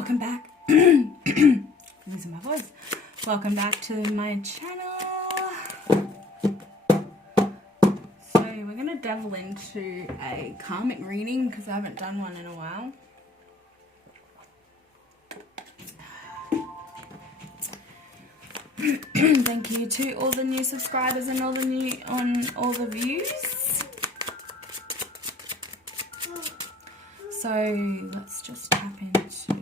welcome back. Losing my voice. Welcome back to my channel. So we're going to delve into a karmic reading because I haven't done one in a while. Thank you to all the new subscribers and all the views. So let's just tap into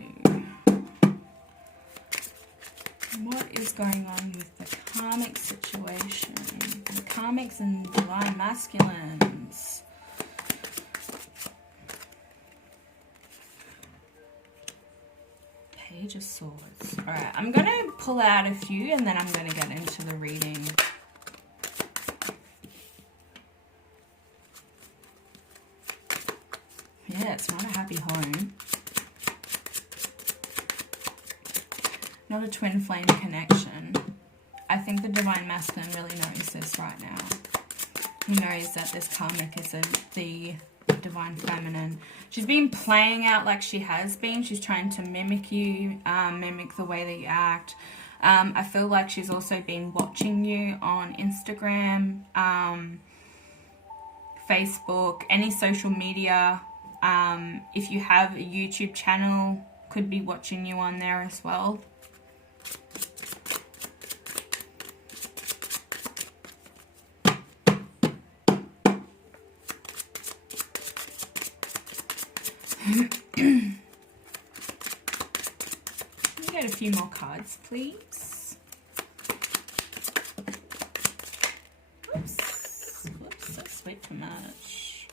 what is going on with the karmic situation, the karmics and divine masculines. Page of Swords. Alright, I'm going to pull out a few and then I'm going to get into the reading. Yeah, it's not a happy home. Not a twin flame connection. I think the divine masculine really knows this right now. He knows that this karmic is the divine feminine. She's been playing out like she has been. She's trying to mimic you, mimic the way that you act. I feel like she's also been watching you on Instagram, Facebook, any social media. If you have a YouTube channel, could be watching you on there as well. Can we get a few more cards, please? Oops. Whoops, that's way too much.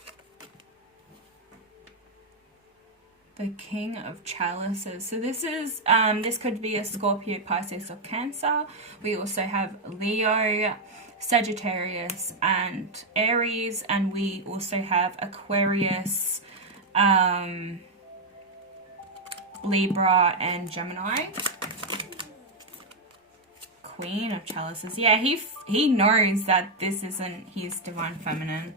The King of Chalices. So this is, this could be a Scorpio, Pisces, or Cancer. We also have Leo, Sagittarius, and Aries. And we also have Aquarius, Libra, and Gemini. Queen of Chalices. Yeah, he knows that this isn't his divine feminine.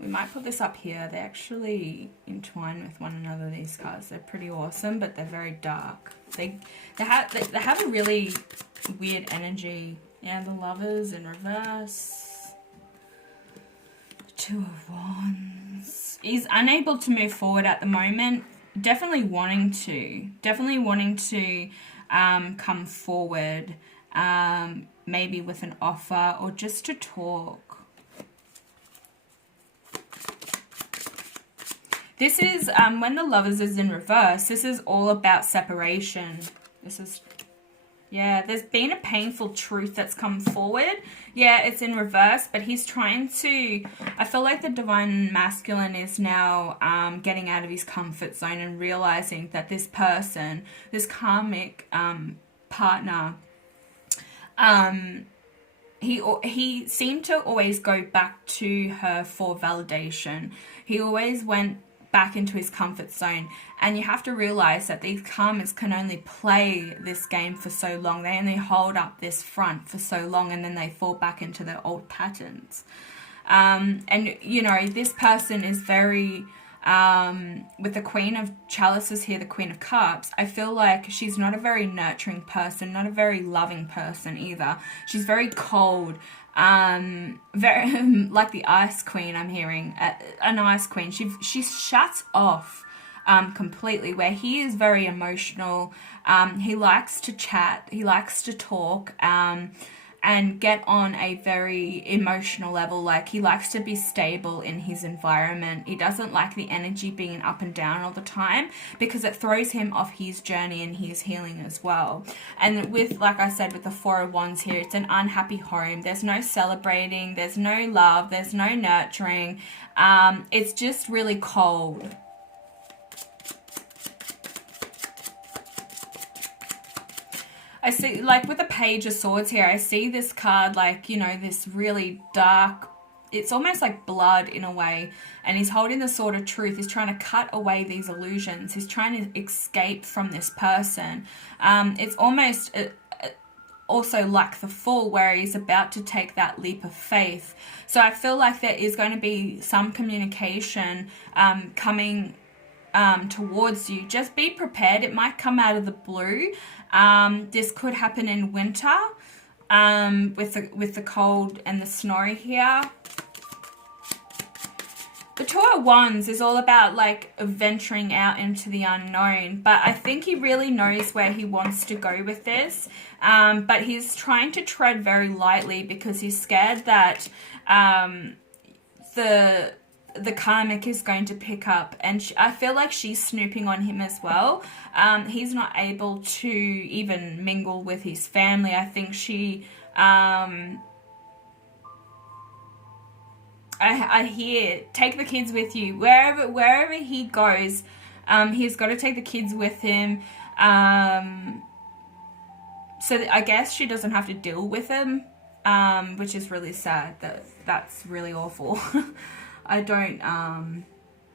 We might put this up here. They actually entwine with one another, these cards. They're pretty awesome, but they're very dark. They have a really weird energy. Yeah, the Lovers in reverse. Two of Wands. He's unable to move forward at the moment. Definitely wanting to. Definitely wanting to come forward. Maybe with an offer or just to talk. This is, when the Lovers is in reverse, this is all about separation. This is, yeah, there's been a painful truth that's come forward. Yeah, it's in reverse, but he's trying to, I feel like the divine masculine is now getting out of his comfort zone and realizing that this person, this karmic partner, he seemed to always go back to her for validation. He always went back into his comfort zone, and you have to realize that these karmics can only play this game for so long. They only hold up this front for so long, and then they fall back into their old patterns. And you know, this person is very with the Queen of Chalices here, the Queen of Cups, I feel like she's not a very nurturing person, not a very loving person either. She's very cold. Very like the Ice Queen. I'm hearing an Ice Queen. She shuts off completely, where he is very emotional. He likes to chat, he likes to talk, and get on a very emotional level. Like, he likes to be stable in his environment. He doesn't like the energy being up and down all the time, because it throws him off his journey and his healing as well. And with, like I said, with the Four of Wands here, it's an unhappy home. There's no celebrating, there's no love, there's no nurturing. It's just really cold. I see, like with the Page of Swords here, I see this card like, you know, this really dark, it's almost like blood in a way. And he's holding the Sword of Truth. He's trying to cut away these illusions. He's trying to escape from this person. It's almost also like the Fool, where he's about to take that leap of faith. So I feel like there is going to be some communication coming towards you. Just be prepared. It might come out of the blue. This could happen in winter with the cold and the snow here. The Two of Wands is all about like venturing out into the unknown, but I think he really knows where he wants to go with this, but he's trying to tread very lightly because he's scared that the karmic is going to pick up, and I feel like she's snooping on him as well. He's not able to even mingle with his family. I think she I hear take the kids with you wherever he goes. He's got to take the kids with him, so I guess she doesn't have to deal with him, which is really sad. That's really awful. I don't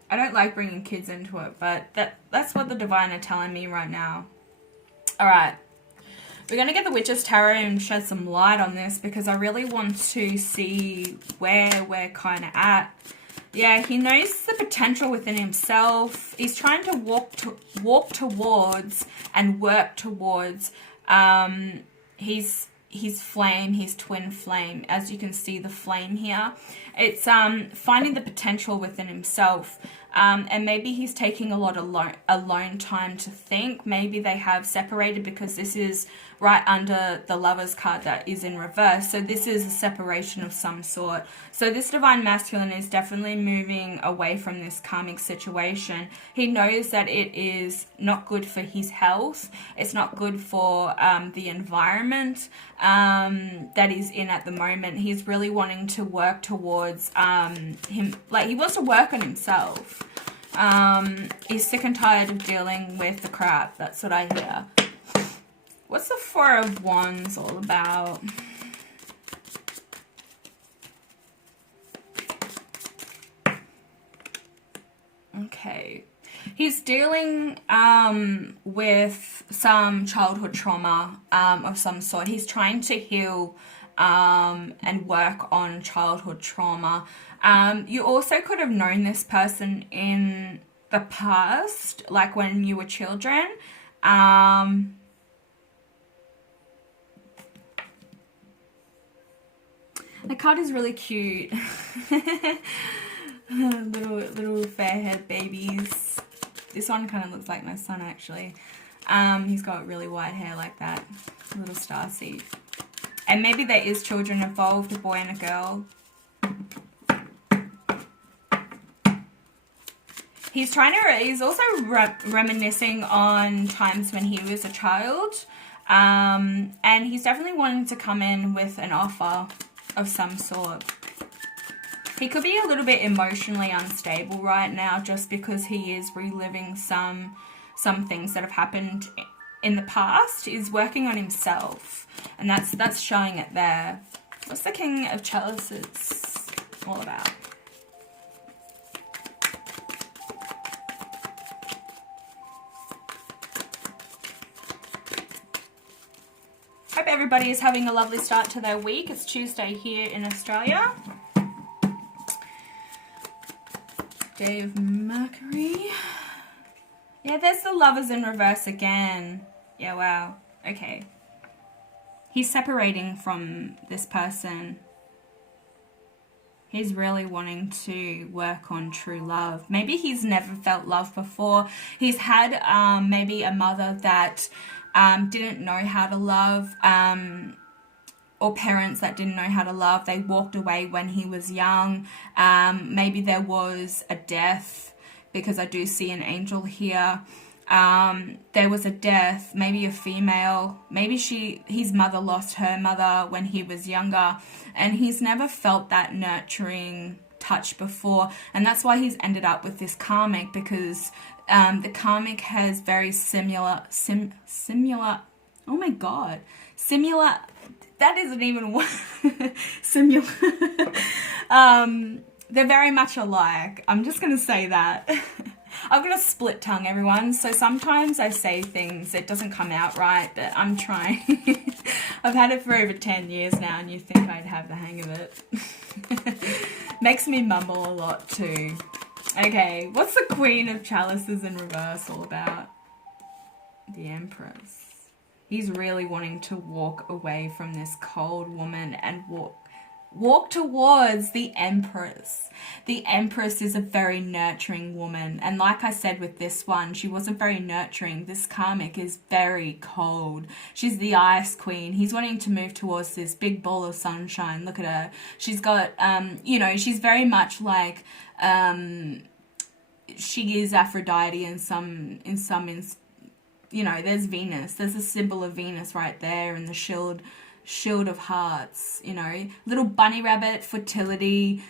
like bringing kids into it, but that's what the divine are telling me right now. All right. We're going to get the Witch's Tarot and shed some light on this because I really want to see where we're kind of at. Yeah, he knows the potential within himself. He's trying to walk towards and work towards his flame, his twin flame. As you can see, the flame here. It's finding the potential within himself. And maybe he's taking a lot of alone time to think. Maybe they have separated because this is right under the Lovers card that is in reverse. So this is a separation of some sort. So this divine masculine is definitely moving away from this karmic situation. He knows that it is not good for his health. It's not good for the environment that he's in at the moment. He's really wanting to work towards him. Like, he wants to work on himself. He's sick and tired of dealing with the crap. That's what I hear. What's the Four of Wands all about? Okay. He's dealing with some childhood trauma of some sort. He's trying to heal and work on childhood trauma. You also could have known this person in the past, like when you were children. The card is really cute. little fair-haired babies. This one kind of looks like my son, actually. He's got really white hair like that. A little starseed. And maybe there is children involved, a boy and a girl. He's also reminiscing on times when he was a child. And he's definitely wanting to come in with an offer of some sort. He could be a little bit emotionally unstable right now just because he is reliving some things that have happened in the past. He's working on himself, and that's showing it there. What's the King of Chalices all about? Hope everybody is having a lovely start to their week. It's Tuesday here in Australia. Day of Mercury. Yeah, there's the Lovers in reverse again. Yeah, wow. Okay. He's separating from this person. He's really wanting to work on true love. Maybe he's never felt love before. He's had maybe a mother that didn't know how to love, or parents that didn't know how to love. They walked away when he was young. Maybe there was a death, because I do see an angel here. There was a death, maybe a female. Maybe his mother lost her mother when he was younger, and he's never felt that nurturing touch before. And that's why he's ended up with this karmic, because the karmic has very similar, oh my god, similar, that isn't even one, similar, they're very much alike. I'm just going to say that. I've got a split tongue, everyone, so sometimes I say things, it doesn't come out right, but I'm trying. I've had it for over 10 years now, and you think I'd have the hang of it. Makes me mumble a lot too. Okay, what's the Queen of Chalices in reverse all about? The Empress. He's really wanting to walk away from this cold woman and walk towards the Empress. The Empress is a very nurturing woman, and like I said with this one, she wasn't very nurturing. This karmic is very cold. She's the Ice Queen. He's wanting to move towards this big ball of sunshine. Look at her. She's got you know, she's very much like she is Aphrodite in some you know, there's Venus. There's a symbol of Venus right there in the shield of hearts, you know. Little bunny rabbit, fertility.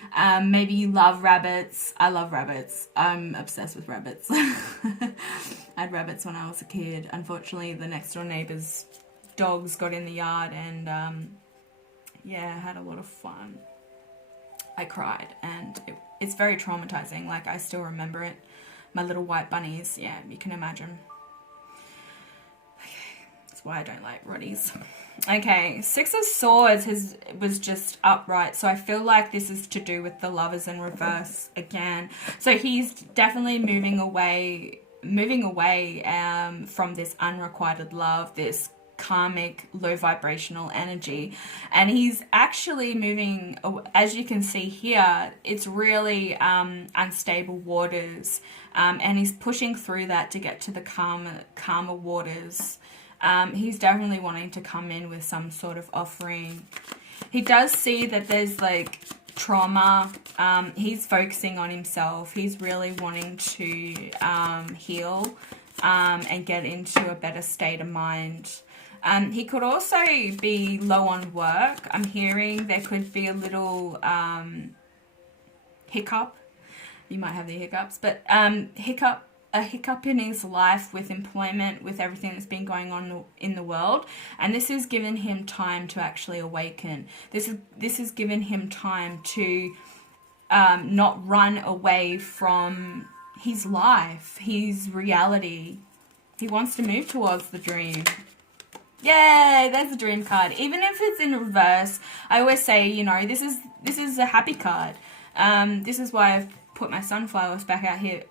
Maybe you love rabbits. I love rabbits. I'm obsessed with rabbits. I had rabbits when I was a kid. Unfortunately, the next door neighbor's dogs got in the yard, and yeah, I had a lot of fun. I cried, and it's very traumatizing. Like, I still remember it. My little white bunnies, yeah, you can imagine. That's why I don't like Roddies. Okay, Six of Swords was just upright, so I feel like this is to do with the Lovers in reverse again. So he's definitely moving away from this unrequited love, this karmic low vibrational energy, and he's actually moving, as you can see here, it's really unstable waters, and he's pushing through that to get to the calmer waters. He's definitely wanting to come in with some sort of offering. He does see that there's like trauma. He's focusing on himself. He's really wanting to heal and get into a better state of mind. He could also be low on work. I'm hearing there could be a little hiccup. You might have the hiccups, but a hiccup in his life with employment, with everything that's been going on in the world, and this has given him time to actually awaken. This has given him time to not run away from his life, his reality. He wants to move towards the dream. Yay, there's the dream card. Even if it's in reverse, I always say, you know, this is a happy card. This is why I've put my sunflowers back out here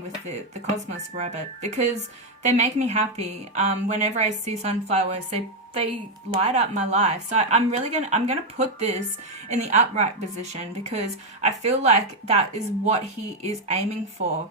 with the Cosmos rabbit, because they make me happy. Whenever I see sunflowers, they light up my life. So I'm gonna put this in the upright position, because I feel like that is what he is aiming for.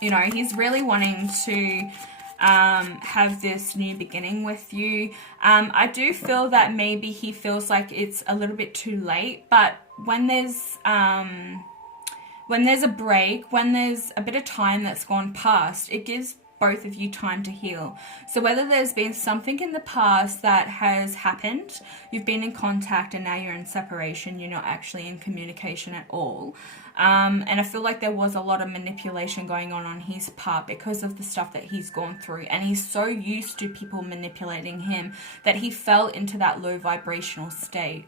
You know, he's really wanting to have this new beginning with you. I do feel that maybe he feels like it's a little bit too late, but when there's a break, when there's a bit of time that's gone past, it gives both of you time to heal. So whether there's been something in the past that has happened, you've been in contact and now you're in separation, you're not actually in communication at all. And I feel like there was a lot of manipulation going on his part because of the stuff that he's gone through. And he's so used to people manipulating him that he fell into that low vibrational state.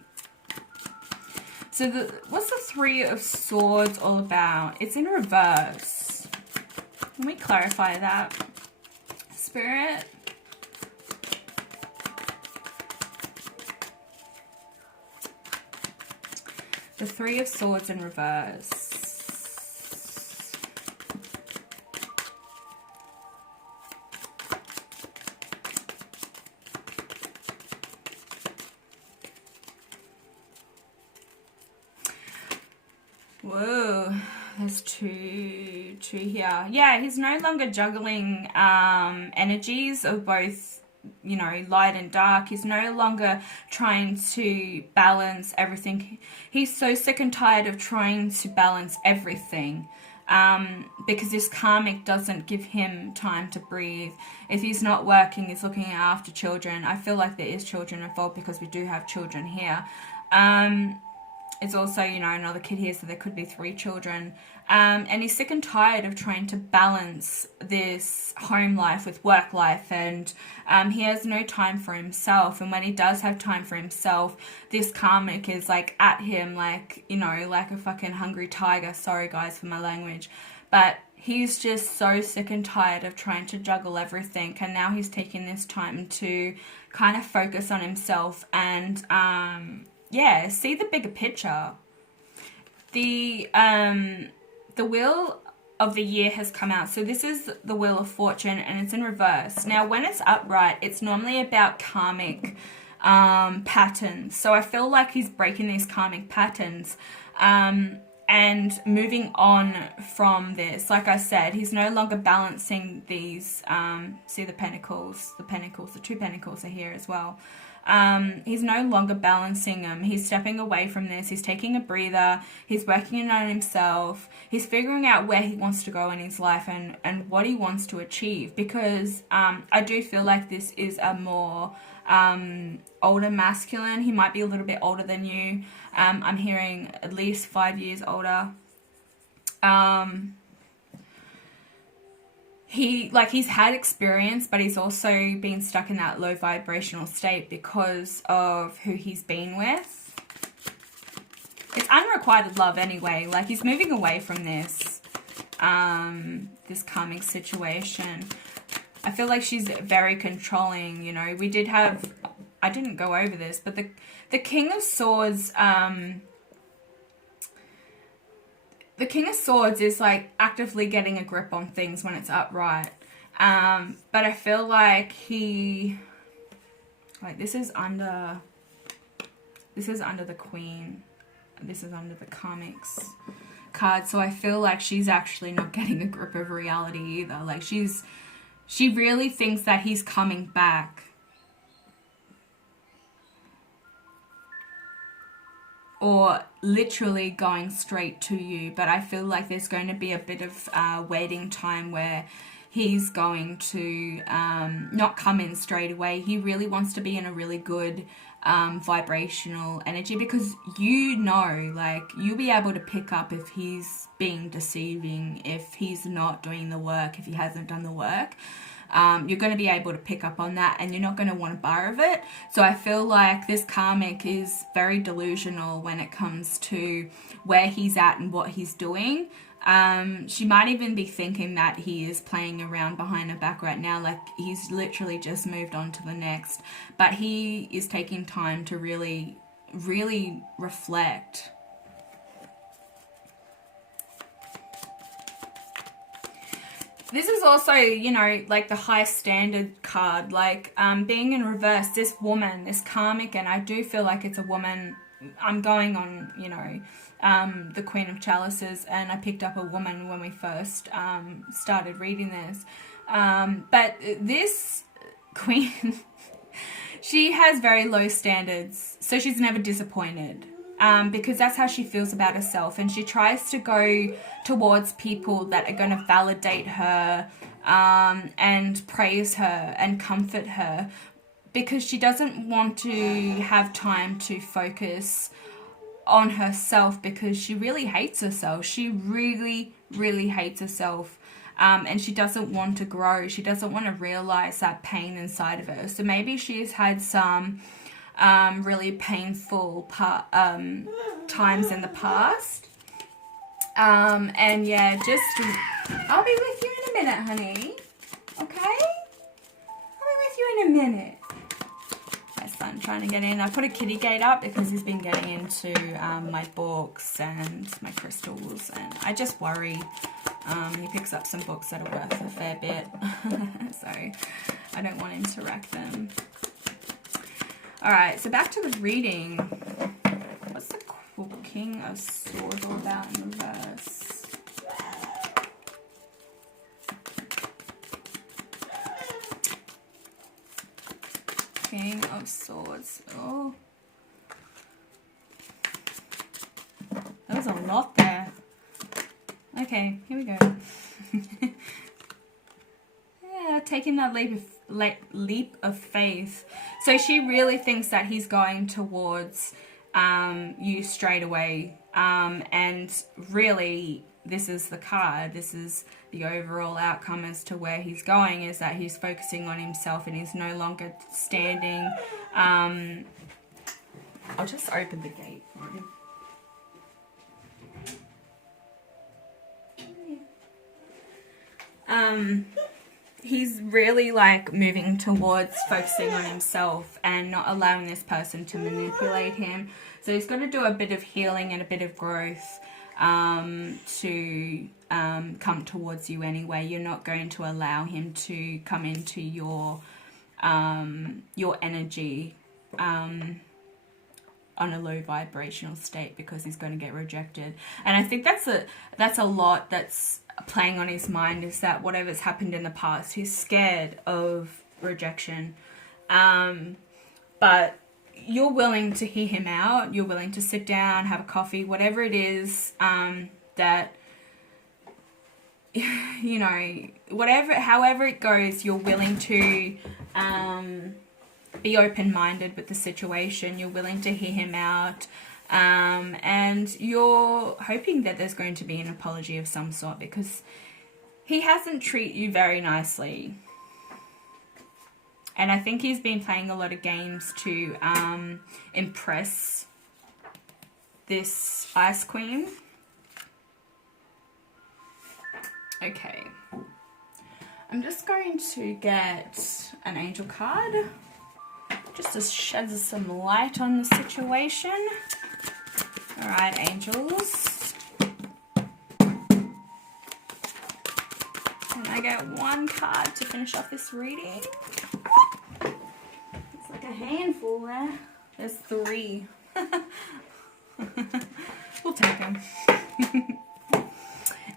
So what's the Three of Swords all about? It's in reverse. Let me clarify that. Spirit. The Three of Swords in reverse. Whoa, there's two here. Yeah, he's no longer juggling energies of both, you know, light and dark. He's no longer trying to balance everything. He's so sick and tired of trying to balance everything, because this karmic doesn't give him time to breathe. If he's not working, he's looking after children. I feel like there is children involved because we do have children here. It's also, you know, another kid here, so there could be 3 children. And he's sick and tired of trying to balance this home life with work life, and he has no time for himself. And when he does have time for himself, this karmic is like at him, like, you know, like a fucking hungry tiger. Sorry guys for my language, but he's just so sick and tired of trying to juggle everything, and now he's taking this time to kind of focus on himself and yeah, see the bigger picture. The Wheel of the Year has come out. So this is the Wheel of Fortune, and it's in reverse. Now, when it's upright, it's normally about karmic patterns. So I feel like he's breaking these karmic patterns and moving on from this. Like I said, he's no longer balancing these. See the pentacles, the two pentacles are here as well. He's no longer balancing them. He's stepping away from this. He's taking a breather. He's working on himself. He's figuring out where he wants to go in his life and what he wants to achieve. Because I do feel like this is a more older masculine. He might be a little bit older than you. I'm hearing at least 5 years older. He's had experience, but he's also been stuck in that low vibrational state because of who he's been with. It's unrequited love anyway. Like, he's moving away from this, this karmic situation. I feel like she's very controlling, you know. We did have, I didn't go over this, but the King of Swords, the King of Swords is like actively getting a grip on things when it's upright. But I feel like this is under the Queen. This is under the Karmics card. So I feel like she's actually not getting a grip of reality either. Like, she really thinks that he's coming back. Or literally going straight to you. But I feel like there's going to be a bit of waiting time where he's going to not come in straight away. He really wants to be in a really good vibrational energy, because you know, like, you'll be able to pick up if he's being deceiving, if he's not doing the work, if he hasn't done the work. You're going to be able to pick up on that, and you're not going to want a bar of it. So I feel like this karmic is very delusional when it comes to where he's at and what he's doing. She might even be thinking that he is playing around behind her back right now, like he's literally just moved on to the next. But he is taking time to really, really reflect. This is also, you know, like the high standard card, like being in reverse, this woman, this karmic, and I do feel like it's a woman. I'm going on, you know, the Queen of Chalices, and I picked up a woman when we first started reading this. But this Queen, she has very low standards, so she's never disappointed. Because that's how she feels about herself, and she tries to go towards people that are going to validate her and praise her and comfort her, because she doesn't want to have time to focus on herself, because she really hates herself. She really, really hates herself. And she doesn't want to grow. She doesn't want to realize that pain inside of her. So maybe she's had some really painful times in the past. And yeah, I'll be with you in a minute, honey. Okay? I'll be with you in a minute. My son trying to get in. I put a kitty gate up because he's been getting into my books and my crystals, and I just worry. He picks up some books that are worth a fair bit. So I don't want him to wreck them. Alright, so back to the reading. What's the King of Swords all about in reverse? King of Swords. Oh. That was a lot there. Okay, here we go. Yeah, taking that leap of faith. So she really thinks that he's going towards you straight away. And really, this is the card. This is the overall outcome as to where he's going, is that he's focusing on himself and he's no longer standing. I'll just open the gate for him. he's really like moving towards focusing on himself and not allowing this person to manipulate him. So he's got to do a bit of healing and a bit of growth to come towards you anyway. You're not going to allow him to come into your energy on a low vibrational state, because he's going to get rejected. And I think that's a lot that's playing on his mind, is that whatever's happened in the past, he's scared of rejection. But you're willing to hear him out. You're willing to sit down, have a coffee, whatever it is that, you know, however it goes, you're willing to be open-minded with the situation. You're willing to hear him out, and you're hoping that there's going to be an apology of some sort, because he hasn't treated you very nicely. And I think he's been playing a lot of games to impress this Ice Queen. Okay. I'm just going to get an angel card, just to shed some light on the situation. Alright, angels. Can I get one card to finish off this reading? It's like a handful there. There's 3. We'll take them.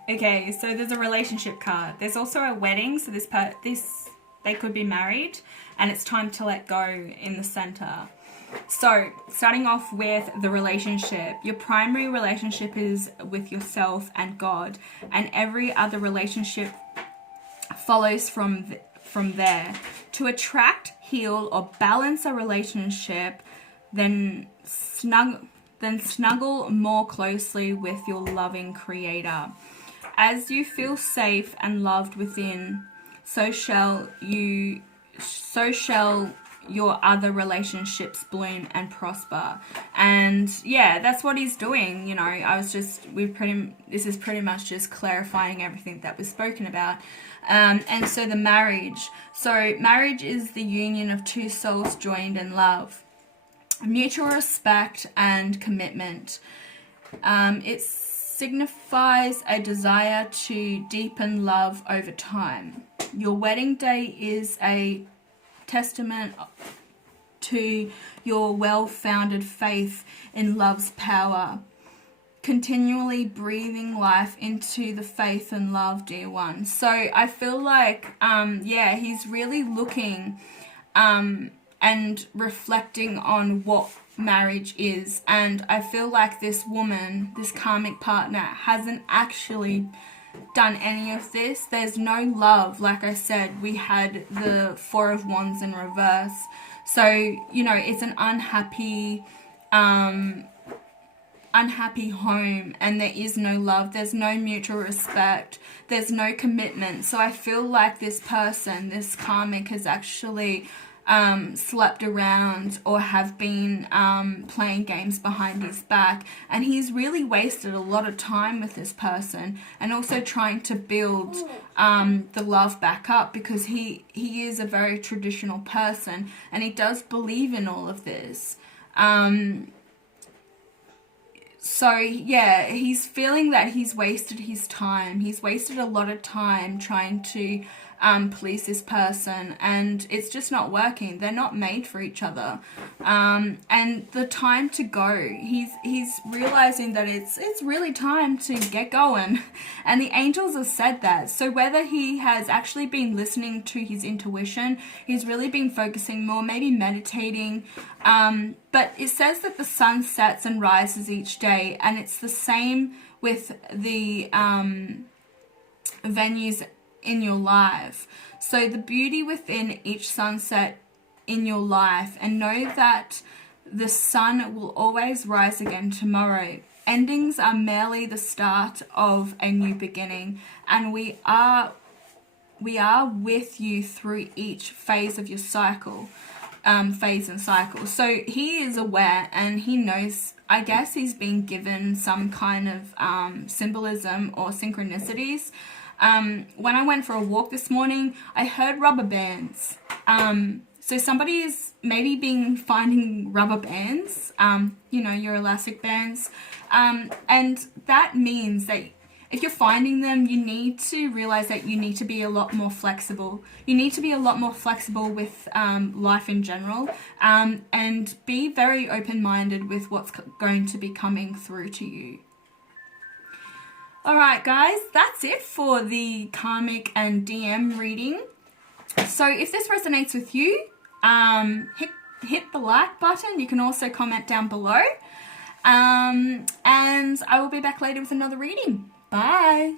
Okay, so there's a relationship card. There's also a wedding, so they could be married, and it's time to let go in the center. So, starting off with the relationship, your primary relationship is with yourself and God, and every other relationship follows from there. To attract, heal, or balance a relationship, then snuggle more closely with your loving Creator. As you feel safe and loved within, so shall your other relationships bloom and prosper. And yeah, that's what he's doing. You know, this is pretty much just clarifying everything that was spoken about. And so the marriage. So marriage is the union of two souls joined in love, mutual respect and commitment. It signifies a desire to deepen love over time. Your wedding day is a testament to your well-founded faith in love's power, continually breathing life into the faith and love, dear one. So I feel like, he's really looking and reflecting on what marriage is. And I feel like this woman, this karmic partner, hasn't actually done any of this. There's no love. Like I said, we had the 4 of Wands in reverse. So, you know, it's an unhappy home, and there is no love. There's no mutual respect. There's no commitment. So I feel like this person, this karmic, has actually slept around or have been playing games behind his back, and he's really wasted a lot of time with this person, and also trying to build the love back up, because he is a very traditional person, and he does believe in all of this. So yeah, he's feeling that he's wasted his time. He's wasted a lot of time trying to please this person, and it's just not working. They're not made for each other. And the time to go, he's realizing that it's really time to get going. And the angels have said that. So whether he has actually been listening to his intuition, he's really been focusing more, maybe meditating. But it says that the sun sets and rises each day, and it's the same with the venues in your life. So the beauty within each sunset in your life, and know that the sun will always rise again tomorrow. Endings are merely the start of a new beginning, and we are with you through each phase of your cycle. Phase and cycle. So he is aware, and he knows, I guess he's been given some kind of symbolism or synchronicities When I went for a walk this morning, I heard rubber bands. So somebody is maybe finding rubber bands, you know, your elastic bands. And that means that if you're finding them, you need to realize that you need to be a lot more flexible. You need to be a lot more flexible with life in general, and be very open-minded with what's going to be coming through to you. All right, guys, that's it for the karmic and DM reading. So if this resonates with you, hit the like button. You can also comment down below. And I will be back later with another reading. Bye.